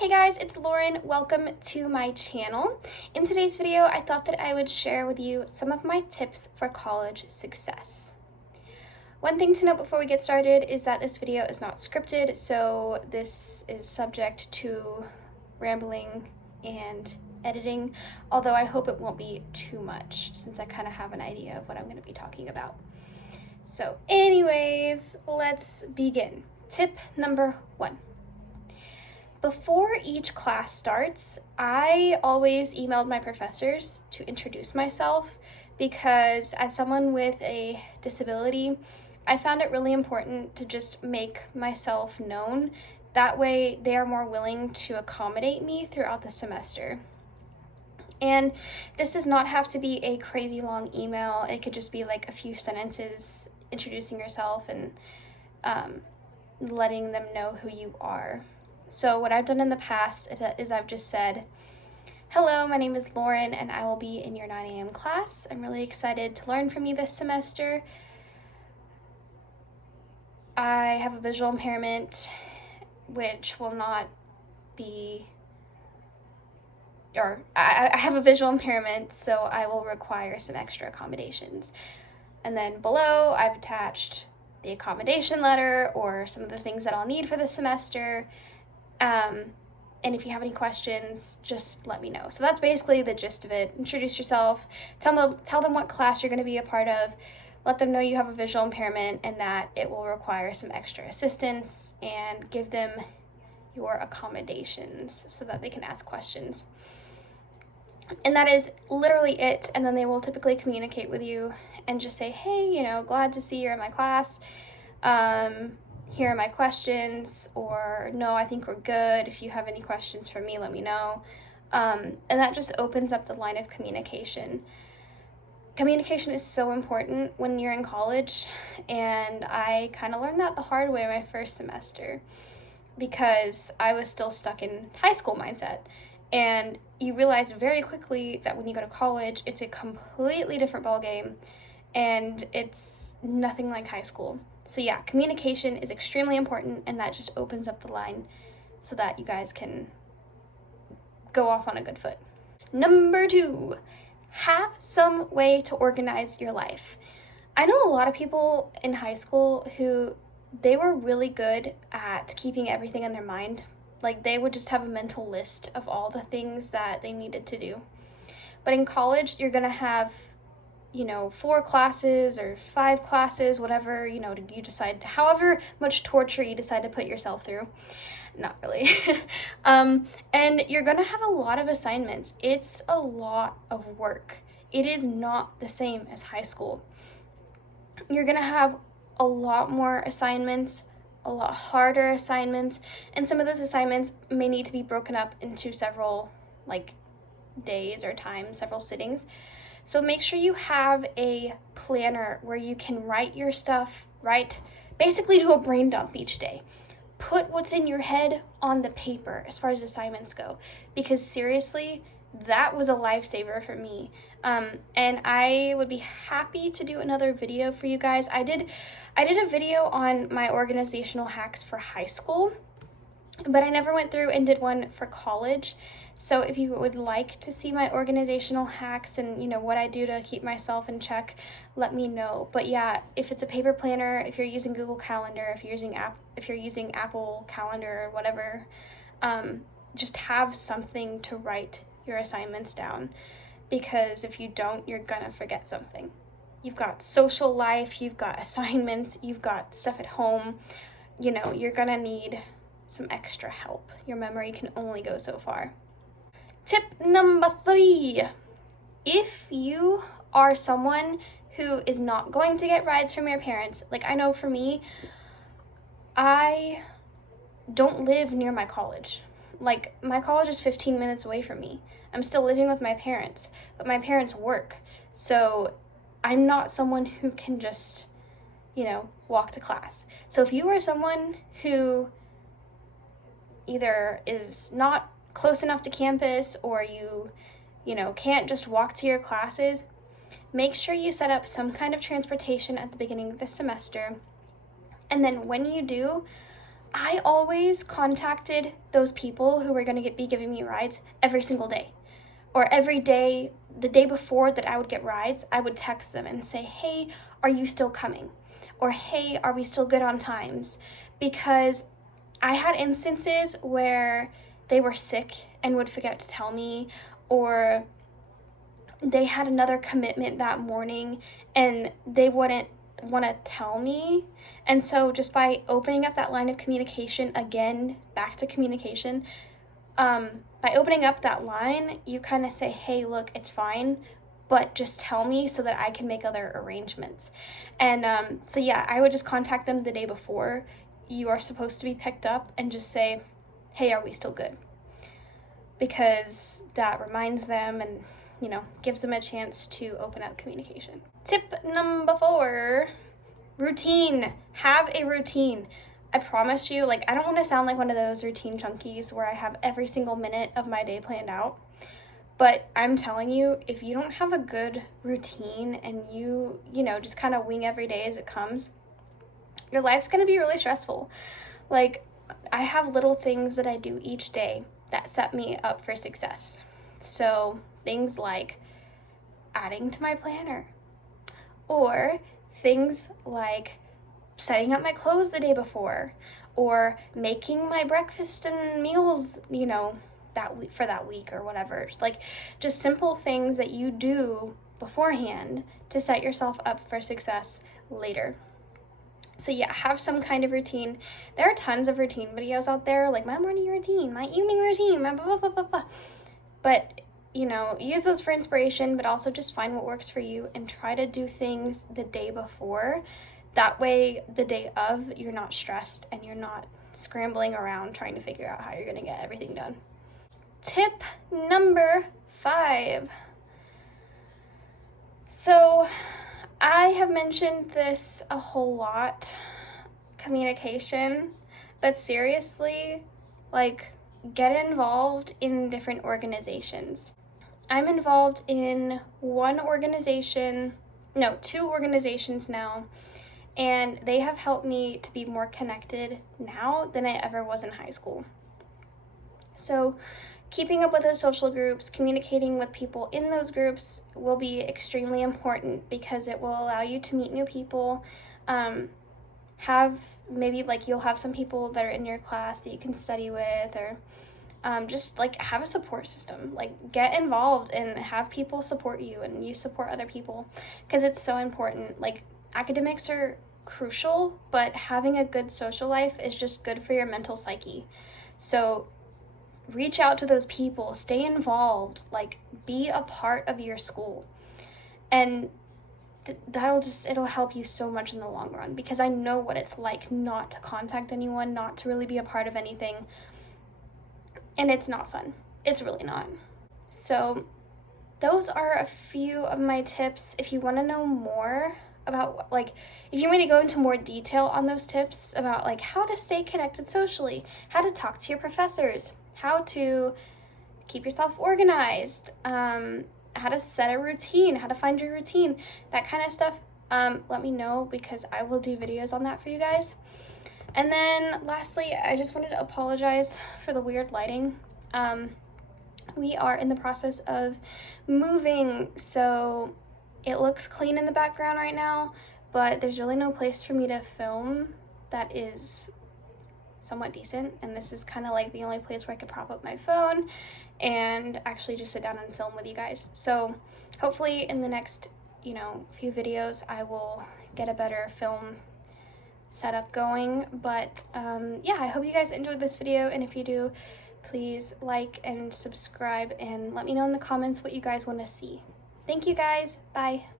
Hey guys, it's Lauren. Welcome to my channel. In today's video, I thought that I would share with you some of my tips for college success. One thing to note before we get started is that this video is not scripted, so this is subject to rambling and editing, although I hope it won't be too much since I kind of have an idea of what I'm going to be talking about. So anyways, let's begin. Tip number 1. Before each class starts, I always emailed my professors to introduce myself because as someone with a disability, I found it really important to just make myself known. That way they are more willing to accommodate me throughout the semester. And this does not have to be a crazy long email. It could just be like a few sentences introducing yourself and letting them know who you are. So what I've done in the past is I've just said, hello, my name is Lauren and I will be in your 9 a.m. class. I'm really excited to learn from you this semester. I have a visual impairment which will not be, or I have a visual impairment, so I will require some extra accommodations. And then below I've attached the accommodation letter or some of the things that I'll need for the semester. And if you have any questions, just let me know. So that's basically the gist of it. Introduce yourself, tell them what class you're going to be a part of, let them know you have a visual impairment and that it will require some extra assistance, and give them your accommodations so that they can ask questions. And that is literally it. And then they will typically communicate with you and just say, hey, glad to see you're in my class. Here are my questions, or no, I think we're good. If you have any questions for me, let me know. And that just opens up the line of communication. Communication is so important when you're in college, and I kind of learned that the hard way my first semester because I was still stuck in high school mindset. And you realize very quickly that when you go to college, it's a completely different ballgame, and it's nothing like high school. So yeah, communication is extremely important, and that just opens up the line so that you guys can go off on a good foot. Number 2, have some way to organize your life. I know a lot of people in high school who they were really good at keeping everything in their mind. Like they would just have a mental list of all the things that they needed to do. But in college, you're gonna have 4 classes or 5 classes, whatever, you decide, however much torture you decide to put yourself through. Not really. And you're gonna have a lot of assignments. It's a lot of work. It is not the same as high school. You're gonna have a lot more assignments, a lot harder assignments, and some of those assignments may need to be broken up into several days or times, several sittings. So make sure you have a planner where you can write your stuff, basically do a brain dump each day. Put what's in your head on the paper as far as assignments go, because seriously, that was a lifesaver for me. And I would be happy to do another video for you guys. I did a video on my organizational hacks for high school, but I never went through and did one for college. So if you would like to see my organizational hacks and what I do to keep myself in check, let me know. But yeah, if it's a paper planner, if you're using Google Calendar, if you're using Apple Calendar or whatever, just have something to write your assignments down, because if you don't, you're gonna forget something. You've got social life, you've got assignments, you've got stuff at home. You're gonna need some extra help. Your memory can only go so far. Tip number 3, if you are someone who is not going to get rides from your parents, I know for me, I don't live near my college. My college is 15 minutes away from me. I'm still living with my parents, but my parents work. So I'm not someone who can just, walk to class. So if you are someone who either is not close enough to campus, or you can't just walk to your classes, make sure you set up some kind of transportation at the beginning of the semester. And then when you do, I always contacted those people who were going to be giving me rides every single day. Or every day, the day before that I would get rides, I would text them and say, hey, are you still coming? Or hey, are we still good on times? Because I had instances where they were sick and would forget to tell me, or they had another commitment that morning and they wouldn't want to tell me. And so just by opening up that line of communication, again, back to communication, by opening up that line, you kind of say, hey, look, it's fine, but just tell me so that I can make other arrangements. And so yeah, I would just contact them the day before you are supposed to be picked up and just say, hey, are we still good? Because that reminds them and, you know, gives them a chance to open up communication. Tip number 4, routine. Have a routine. I promise you, like, I don't want to sound like one of those routine junkies where I have every single minute of my day planned out. But I'm telling you, if you don't have a good routine and you know, just kind of wing every day as it comes, your life's going to be really stressful. Like, I have little things that I do each day that set me up for success. So things like adding to my planner, or things like setting up my clothes the day before, or making my breakfast and meals, you know, that week for that week or whatever. Like, just simple things that you do beforehand to set yourself up for success later. So yeah, have some kind of routine. There are tons of routine videos out there, like my morning routine, my evening routine, blah, blah, blah, blah, blah. But, you know, use those for inspiration, but also just find what works for you and try to do things the day before. That way, the day of, you're not stressed and you're not scrambling around trying to figure out how you're going to get everything done. Tip number 5. So, I have mentioned this a whole lot, communication, but seriously, like, get involved in different organizations. I'm involved in 2 organizations now, and they have helped me to be more connected now than I ever was in high school. So keeping up with those social groups, communicating with people in those groups will be extremely important because it will allow you to meet new people. Have maybe like you'll have some people that are in your class that you can study with, or just like have a support system. Like, get involved and have people support you and you support other people, because it's so important. Like, academics are crucial, but having a good social life is just good for your mental psyche. So reach out to those people, stay involved, like, be a part of your school. And it'll help you so much in the long run, because I know what it's like not to contact anyone, not to really be a part of anything. And it's not fun. It's really not. So those are a few of my tips. If you want to know more about, like, if you want to go into more detail on those tips about, like, how to stay connected socially, how to talk to your professors, how to keep yourself organized, how to set a routine, how to find your routine, that kind of stuff, let me know, because I will do videos on that for you guys. And then lastly, I just wanted to apologize for the weird lighting. We are in the process of moving, so it looks clean in the background right now, but there's really no place for me to film that is somewhat decent, and this is kind of like the only place where I could prop up my phone and actually just sit down and film with you guys. So hopefully in the next, few videos I will get a better film setup going. But yeah, I hope you guys enjoyed this video, and if you do, please like and subscribe and let me know in the comments what you guys want to see. Thank you guys. Bye.